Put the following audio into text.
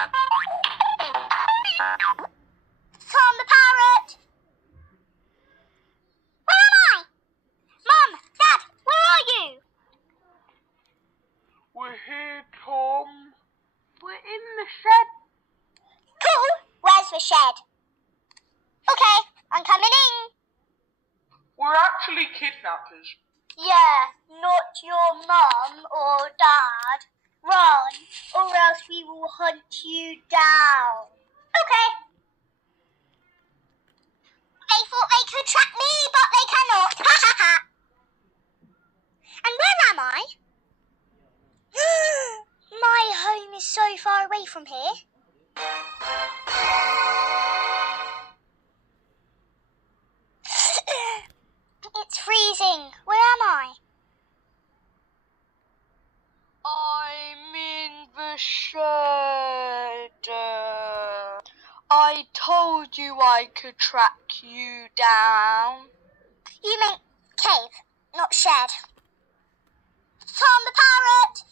Tom the parrot! Where am I? Mum, Dad, where are you? We're here, Tom. We're in the shed. Cool. Where's the shed? Okay, I'm coming in. We're actually kidnappers. Yeah, not your mum or dad. Run, or else we will hunt you down. Okay. They thought they could track me, but they cannot. Ha ha ha. And where am I? My home is so far away from here. It's freezing. Where am I? I'm in the shed. I told you I could track you down. You mean cave, not shed. Tom the parrot!